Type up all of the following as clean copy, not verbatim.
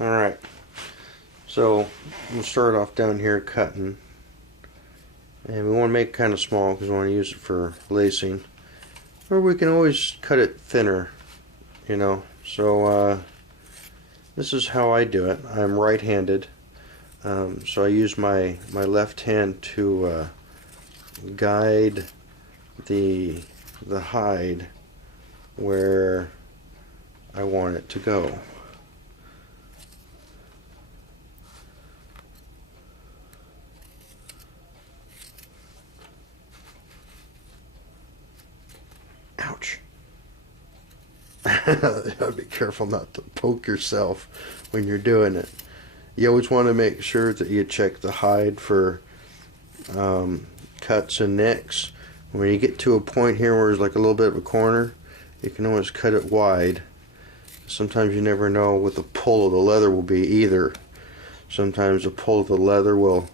Alright, so we'll start off down here cutting. And we want to make it kind of small because we want to use it for lacing. Or we can always cut it thinner, you know. So this is how I do it. I'm right-handed. So I use my left hand to guide the hide where I want it to go. Ouch. Be careful not to poke yourself when you're doing it. You always want to make sure that you check the hide for cuts and nicks. When you get to a point here where there's like a little bit of a corner, you can always cut it wide. Sometimes you never know what the pull of the leather will be either. Sometimes the pull of the leather will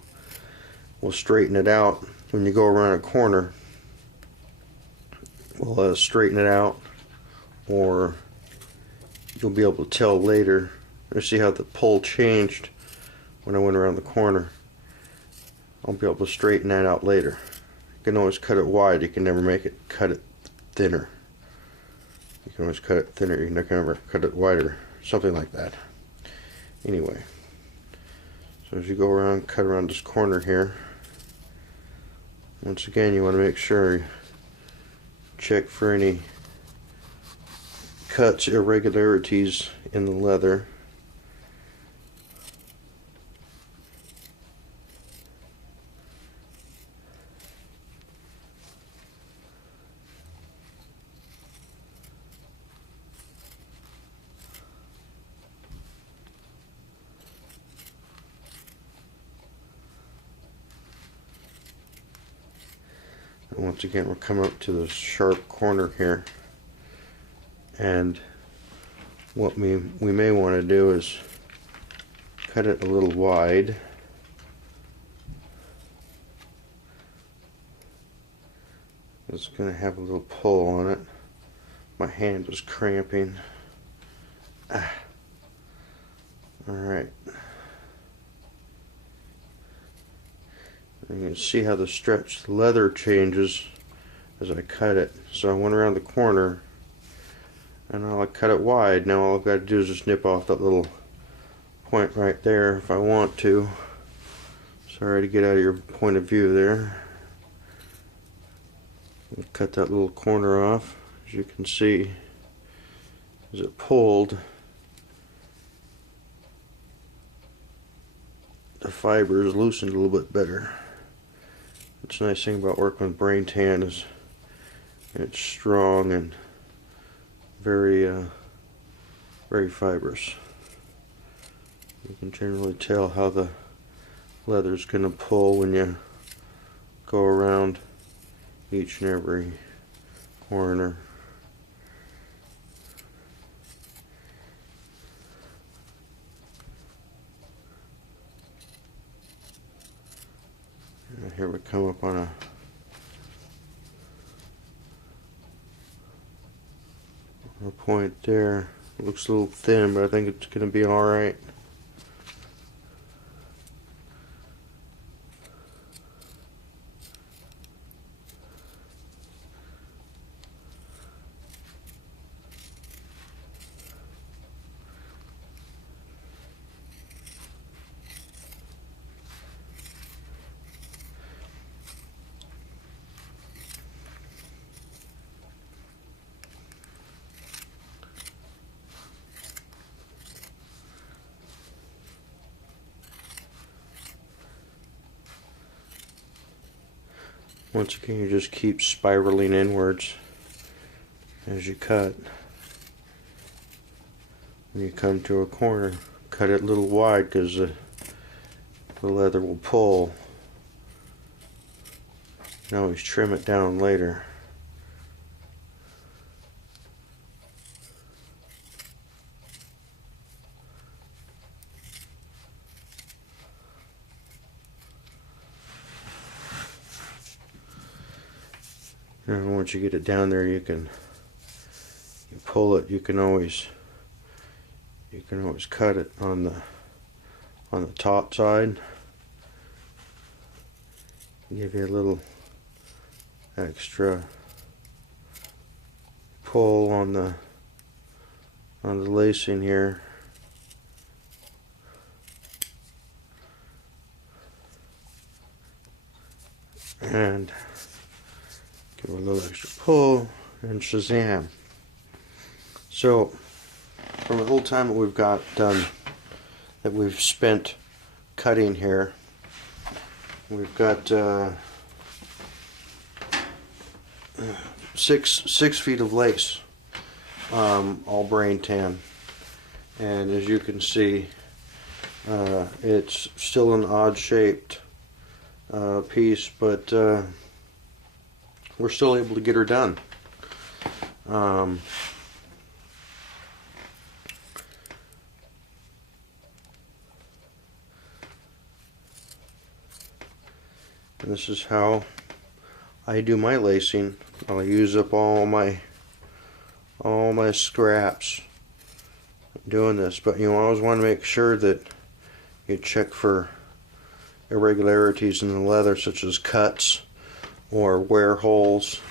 straighten it out when you go around a corner. Will straighten it out, or you'll be able to tell later. You see how the pull changed when I went around the corner. I'll be able to straighten that out later. You can always cut it wide. You can never make it cut it thinner. You can always cut it thinner. You can never cut it wider. Something like that. Anyway, so as you go around, cut around this corner here. Once again, you want to make sure you check for any cuts, irregularities in the leather. And once again, we're coming up to the sharp corner here, and what we may want to do is cut it a little wide. It's going to have a little pull on it. My hand was cramping. Alright. You can see how the stretched leather changes as I cut it. So I went around the corner and I'll cut it wide. Now all I've got to do is just nip off that little point right there if I want to. Sorry to get out of your point of view there. I'll cut that little corner off. As you can see, as it pulled, the fibers loosened a little bit better. It's a nice thing about working with braintan is it's strong and very fibrous. You can generally tell how the leather's going to pull when you go around each and every corner. And here we come up on a point there. It looks a little thin, but I think it's going to be alright. Once again, you just keep spiraling inwards as you cut. When you come to a corner, cut it a little wide because the leather will pull. You can always trim it down later. And once you get it down there, you pull it. You can can always cut it on the top side. Give you a little extra pull on the lacing here. And give it a little extra pull, and shazam. So from the whole time that we've got done, that we've spent cutting here, we've got 6 feet of lace, all brain tan, and as you can see, it's still an odd shaped piece, but we're still able to get her done. And this is how I do my lacing. I'll use up all my scraps doing this, but you always want to make sure that you check for irregularities in the leather, such as cuts or wear holes,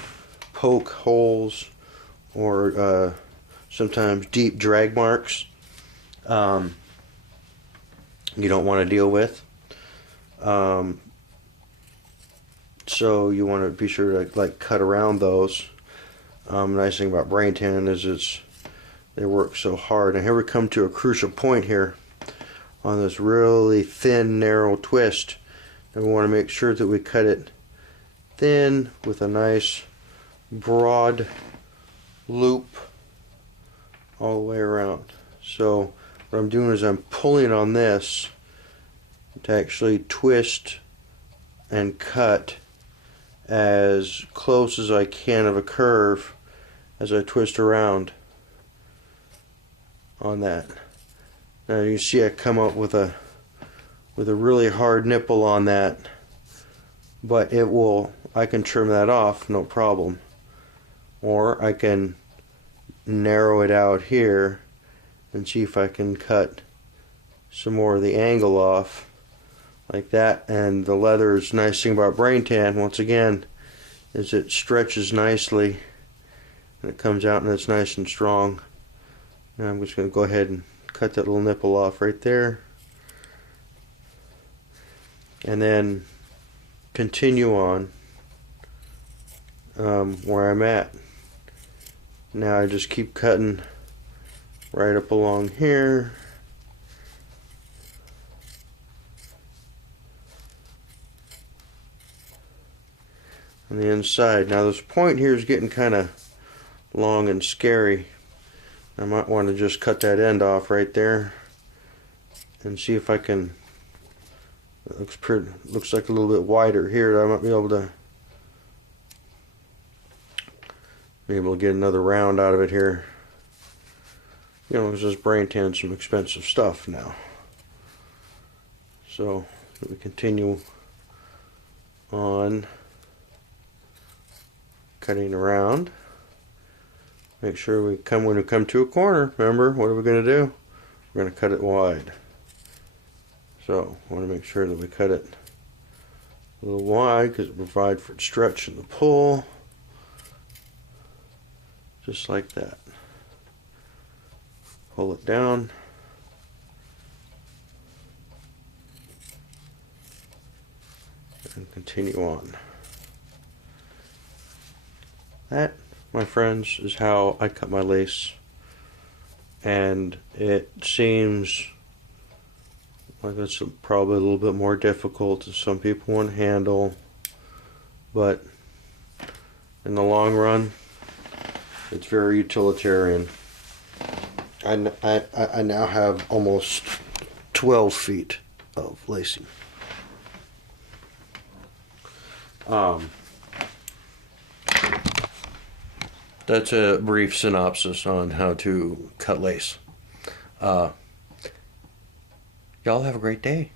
poke holes, or sometimes deep drag marks you don't want to deal with. So you want to be sure to like cut around those. Nice thing about brain tan is they work so hard. And here we come to a crucial point here on this really thin, narrow twist, and we want to make sure that we cut it thin with a nice broad loop all the way around. So what I'm doing is I'm pulling on this to actually twist and cut as close as I can of a curve as I twist around on that. Now you see I come up with a really hard nipple on that, but I can trim that off, no problem. Or I can narrow it out here and see if I can cut some more of the angle off like that. And the leather's nice thing about brain tan, once again, is it stretches nicely and it comes out and it's nice and strong. Now I'm just going to go ahead and cut that little nipple off right there, and then continue on where I'm at. Now I just keep cutting right up along here. On the inside. Now this point here is getting kind of long and scary. I might want to just cut that end off right there and see if I can. It looks like a little bit wider here. I might be able to get another round out of it here. You know, it's just brain tan, some expensive stuff now. So we continue on cutting around. Make sure when we come to a corner, remember, what are we going to do? We're going to cut it wide. So I want to make sure that we cut it a little wide because it provides for stretch and the pull. Just like that. Pull it down. And continue on. That, my friends, is how I cut my lace. And it seems like it's probably a little bit more difficult than some people want to handle, but in the long run, it's very utilitarian. I now have almost 12 feet of lacing. That's a brief synopsis on how to cut lace. Y'all have a great day.